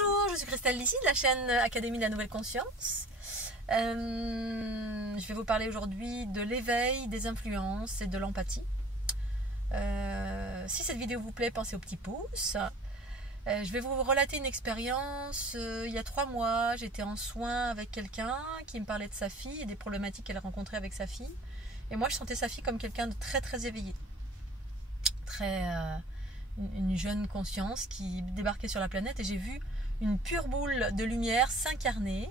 Bonjour, je suis Christelle Lissy de la chaîne Académie de la Nouvelle Conscience. Je vais vous parler aujourd'hui de l'éveil, des influences et de l'empathie. Si cette vidéo vous plaît, pensez au petit pouce. Je vais vous relater une expérience. Il y a 3 mois, j'étais en soins avec quelqu'un qui me parlait de sa fille et des problématiques qu'elle rencontrait avec sa fille. Et moi, je sentais sa fille comme quelqu'un de très très éveillé. Une jeune conscience qui débarquait sur la planète, et j'ai vu une pure boule de lumière s'incarner,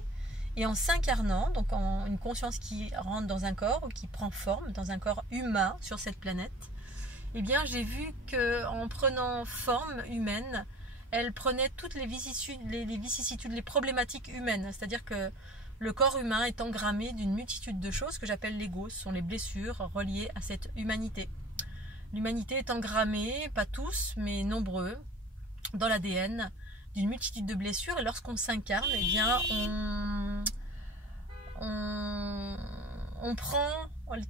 et en s'incarnant, donc en une conscience qui rentre dans un corps, ou qui prend forme dans un corps humain sur cette planète, eh bien j'ai vu qu'en prenant forme humaine, elle prenait toutes les vicissitudes, les problématiques humaines, c'est-à-dire que le corps humain est engrammé d'une multitude de choses que j'appelle l'ego, ce sont les blessures reliées à cette humanité. L'humanité est engrammée, pas tous, mais nombreux, dans l'ADN d'une multitude de blessures. Et lorsqu'on s'incarne, eh bien, on prend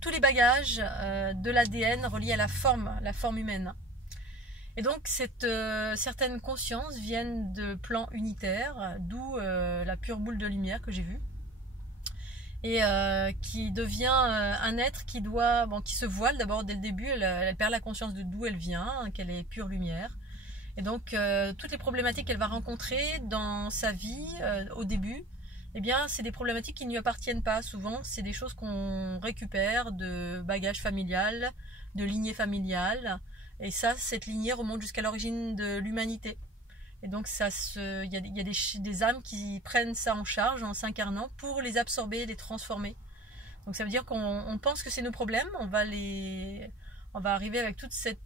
tous les bagages de l'ADN reliés à la forme humaine. Et donc, certaines consciences viennent de plans unitaires, d'où la pure boule de lumière que j'ai vue. Et qui devient un être qui se voile d'abord dès le début, elle perd la conscience de d'où elle vient, qu'elle est pure lumière. Et donc toutes les problématiques qu'elle va rencontrer dans sa vie au début, eh bien c'est des problématiques qui ne lui appartiennent pas. Souvent c'est des choses qu'on récupère de bagages familial, de lignée familiale, et ça, cette lignée remonte jusqu'à l'origine de l'humanité. Et donc il y a des âmes qui prennent ça en charge en s'incarnant pour les absorber, les transformer. Donc ça veut dire qu'on pense que c'est nos problèmes, on va arriver avec tous ces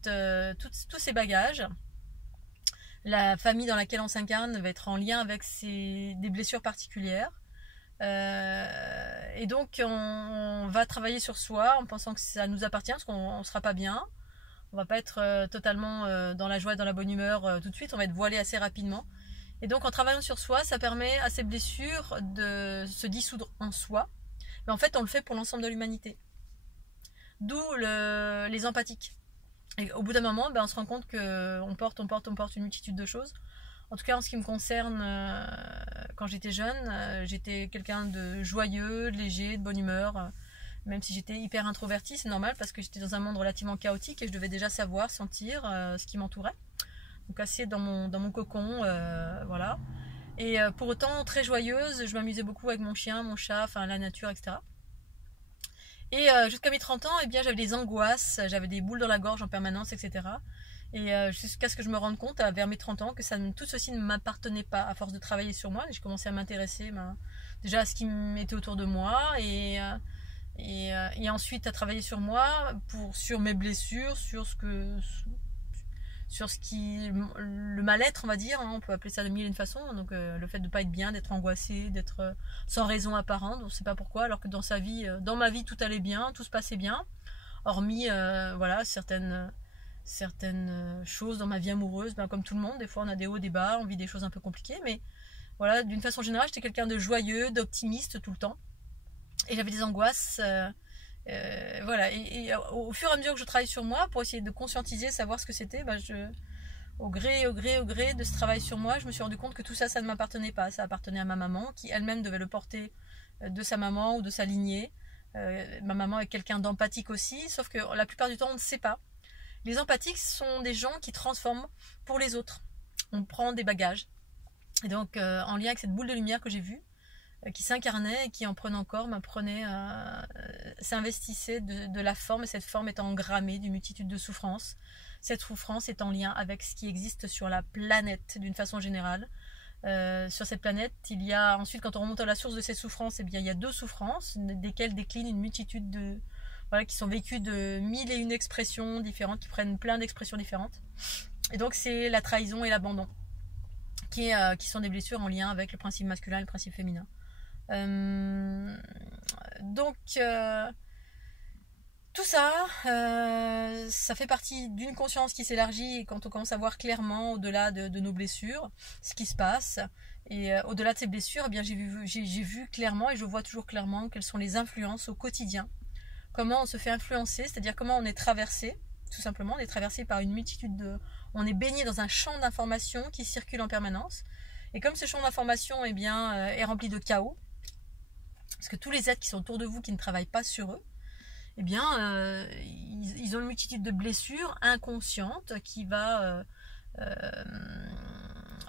bagages. La famille dans laquelle on s'incarne va être en lien avec des blessures particulières. Et donc on va travailler sur soi en pensant que ça nous appartient, parce qu'on ne sera pas bien. On va pas être totalement dans la joie, dans la bonne humeur tout de suite, on va être voilé assez rapidement. Et donc en travaillant sur soi, ça permet à ces blessures de se dissoudre en soi. Mais en fait, on le fait pour l'ensemble de l'humanité. D'où les empathiques. Et au bout d'un moment, on se rend compte qu'on porte une multitude de choses. En tout cas, en ce qui me concerne, quand j'étais jeune, j'étais quelqu'un de joyeux, de léger, de bonne humeur. Même si j'étais hyper introvertie, c'est normal parce que j'étais dans un monde relativement chaotique et je devais déjà savoir, sentir ce qui m'entourait. Donc assez dans mon cocon, voilà. Et pour autant très joyeuse, je m'amusais beaucoup avec mon chien, mon chat, enfin la nature, etc. Et jusqu'à mes 30 ans, eh bien, j'avais des angoisses, j'avais des boules dans la gorge en permanence, etc. Et jusqu'à ce que je me rende compte, vers mes 30 ans, que tout ceci ne m'appartenait pas. À force de travailler sur moi, j'ai commencé à m'intéresser déjà à ce qui m'était autour de moi, et ensuite à travailler sur moi, sur mes blessures, sur le mal-être, on va dire, on peut appeler ça de mille et une façons. Donc le fait de ne pas être bien, d'être angoissé, d'être sans raison apparente, on ne sait pas pourquoi, alors que dans ma vie tout allait bien, tout se passait bien, hormis certaines choses dans ma vie amoureuse, comme tout le monde, des fois on a des hauts, des bas, on vit des choses un peu compliquées, mais voilà, d'une façon générale, j'étais quelqu'un de joyeux, d'optimiste tout le temps. Et j'avais des angoisses, voilà. Et au fur et à mesure que je travaille sur moi, pour essayer de conscientiser, savoir ce que c'était, au gré de ce travail sur moi, je me suis rendu compte que tout ça, ça ne m'appartenait pas. Ça appartenait à ma maman, qui elle-même devait le porter de sa maman ou de sa lignée. Ma maman est quelqu'un d'empathique aussi, sauf que la plupart du temps, on ne sait pas. Les empathiques sont des gens qui transforment pour les autres. On prend des bagages. Et donc, en lien avec cette boule de lumière que j'ai vue, qui s'incarnait et qui, en prenant corps, s'investissait de la forme, et cette forme est engrammée d'une multitude de souffrances. Cette souffrance est en lien avec ce qui existe sur la planète d'une façon générale. Sur cette planète, il y a ensuite, quand on remonte à la source de ces souffrances, eh bien, il y a 2 souffrances, desquelles déclinent une multitude qui sont vécues de 1001 expressions différentes, qui prennent plein d'expressions différentes. Et donc c'est la trahison et l'abandon, qui sont des blessures en lien avec le principe masculin et le principe féminin. Donc tout ça, ça fait partie d'une conscience qui s'élargit, et quand on commence à voir clairement au-delà de nos blessures ce qui se passe, et au-delà de ces blessures, eh bien, j'ai vu clairement, et je vois toujours clairement, quelles sont les influences au quotidien, comment on se fait influencer, c'est-à-dire comment on est traversé. Tout simplement, on est traversé par une multitude on est baigné dans un champ d'informations qui circule en permanence. Et comme ce champ d'information est rempli de chaos, parce que tous les êtres qui sont autour de vous, qui ne travaillent pas sur eux, ils ont une multitude de blessures inconscientes qui va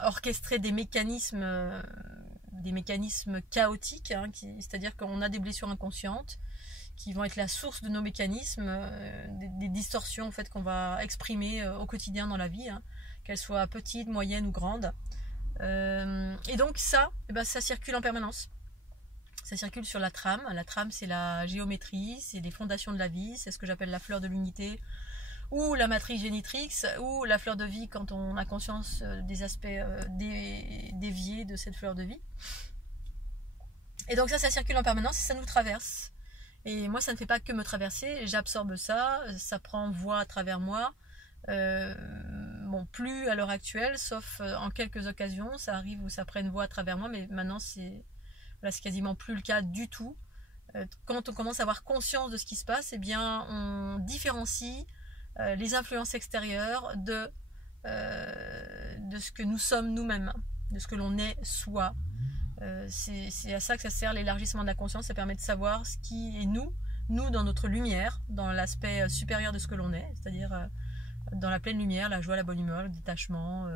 orchestrer des mécanismes chaotiques, hein, c'est-à-dire qu'on a des blessures inconscientes qui vont être la source de nos mécanismes, des distorsions en fait, qu'on va exprimer au quotidien dans la vie, hein, qu'elles soient petites, moyennes ou grandes. Et donc ça circule en permanence. Ça circule sur la trame. La trame, c'est la géométrie, c'est les fondations de la vie, c'est ce que j'appelle la fleur de l'unité, ou la matrice génitrix, ou la fleur de vie quand on a conscience des aspects déviés de cette fleur de vie. Et donc ça circule en permanence et ça nous traverse. Et moi, ça ne fait pas que me traverser, j'absorbe ça, ça prend voie à travers moi. Bon, plus à l'heure actuelle, sauf en quelques occasions, ça arrive où ça prenne voie à travers moi, mais maintenant c'est quasiment plus le cas du tout. Quand on commence à avoir conscience de ce qui se passe, on différencie les influences extérieures de ce que nous sommes nous-mêmes, de ce que l'on est soi. C'est à ça que ça sert l'élargissement de la conscience, ça permet de savoir ce qui est nous dans notre lumière, dans l'aspect supérieur de ce que l'on est, c'est-à-dire dans la pleine lumière, la joie, la bonne humeur, le détachement,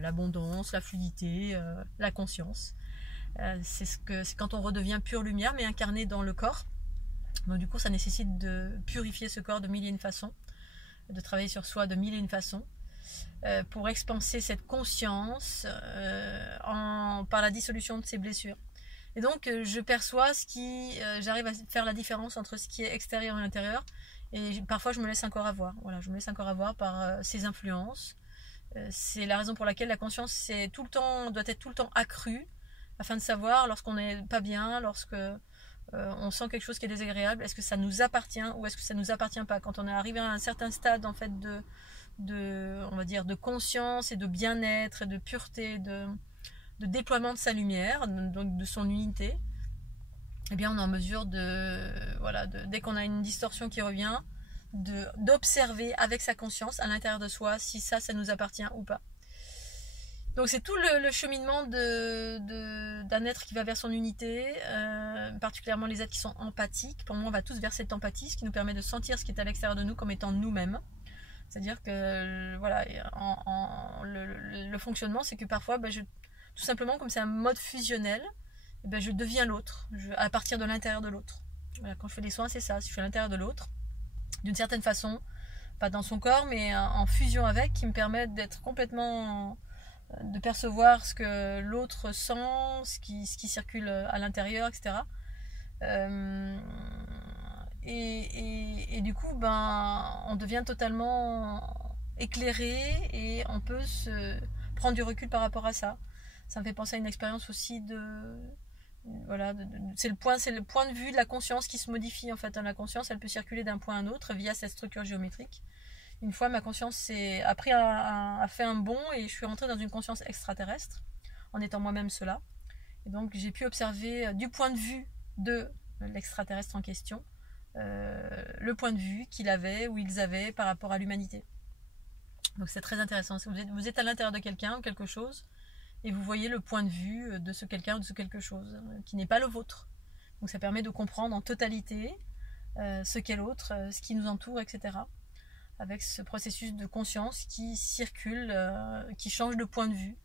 l'abondance, la fluidité, la conscience. C'est quand on redevient pure lumière, mais incarné dans le corps. Donc du coup, ça nécessite de purifier ce corps de mille et une façons, de travailler sur soi de mille et une façons, pour expanser cette conscience par la dissolution de ces blessures. Et donc, je perçois j'arrive à faire la différence entre ce qui est extérieur et intérieur. Et parfois, je me laisse encore avoir. Voilà, je me laisse encore avoir par ces influences. C'est la raison pour laquelle la conscience doit être tout le temps accrue, afin de savoir lorsqu'on n'est pas bien, lorsque on sent quelque chose qui est désagréable, est-ce que ça nous appartient ou est-ce que ça nous appartient pas. Quand on est arrivé à un certain stade en fait on va dire de conscience et de bien-être et de pureté, de déploiement de sa lumière, donc de son unité, on est en mesure dès qu'on a une distorsion qui revient, d'observer avec sa conscience à l'intérieur de soi si ça nous appartient ou pas. Donc c'est tout le cheminement d'un être qui va vers son unité, particulièrement les êtres qui sont empathiques. Pour moi, on va tous vers cette empathie, ce qui nous permet de sentir ce qui est à l'extérieur de nous comme étant nous-mêmes. C'est-à-dire que le fonctionnement, c'est que parfois, tout simplement, comme c'est un mode fusionnel, je deviens l'autre, à partir de l'intérieur de l'autre. Voilà, quand je fais des soins, c'est ça, je suis à l'intérieur de l'autre, d'une certaine façon, pas dans son corps, mais en fusion avec, qui me permet d'être complètement... de percevoir ce que l'autre sent, ce qui circule à l'intérieur, etc. Et du coup, on devient totalement éclairé et on peut se prendre du recul par rapport à ça. Ça me fait penser à une expérience aussi c'est le point de vue de la conscience qui se modifie en fait. La conscience, elle peut circuler d'un point à un autre via cette structure géométrique. Une fois, ma conscience a fait un bond et je suis rentrée dans une conscience extraterrestre en étant moi-même cela. Et donc, j'ai pu observer du point de vue de l'extraterrestre en question, le point de vue qu'il avait ou ils avaient par rapport à l'humanité. Donc, c'est très intéressant. Vous êtes à l'intérieur de quelqu'un ou quelque chose et vous voyez le point de vue de ce quelqu'un ou de ce quelque chose qui n'est pas le vôtre. Donc, ça permet de comprendre en totalité ce qu'est l'autre, ce qui nous entoure, etc. Avec ce processus de conscience qui circule, qui change de point de vue,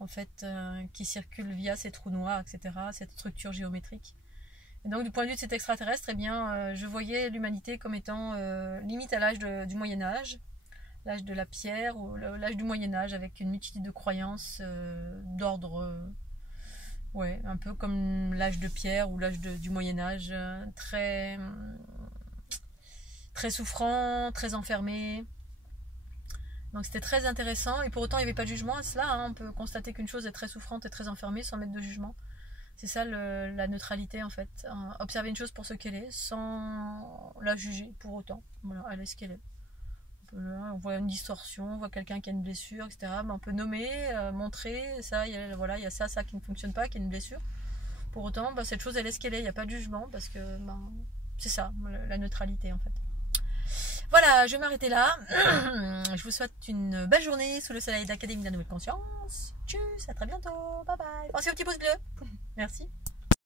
en fait, qui circule via ces trous noirs, etc., cette structure géométrique. Et donc, du point de vue de cet extraterrestre, je voyais l'humanité comme étant limite à l'âge du Moyen-Âge, l'âge de la pierre, ou l'âge du Moyen-Âge, avec une multitude de croyances d'ordre, un peu comme l'âge de pierre ou l'âge du Moyen-Âge, très souffrant, très enfermé. Donc c'était très intéressant et pour autant il n'y avait pas de jugement à cela. On peut constater qu'une chose est très souffrante et très enfermée sans mettre de jugement. C'est ça la neutralité en fait. Observer une chose pour ce qu'elle est sans la juger pour autant. Voilà, elle est ce qu'elle est. On voit une distorsion, on voit quelqu'un qui a une blessure, etc. On peut nommer, montrer, ça, il y a ça qui ne fonctionne pas, qui est une blessure. Pour autant, cette chose elle est ce qu'elle est, il n'y a pas de jugement parce que c'est ça, la neutralité en fait. Voilà, je vais m'arrêter là. Je vous souhaite une belle journée sous le soleil d'Académie de la Nouvelle Conscience. Tchuss, à très bientôt. Bye bye. Pensez au petit pouce bleu. Merci.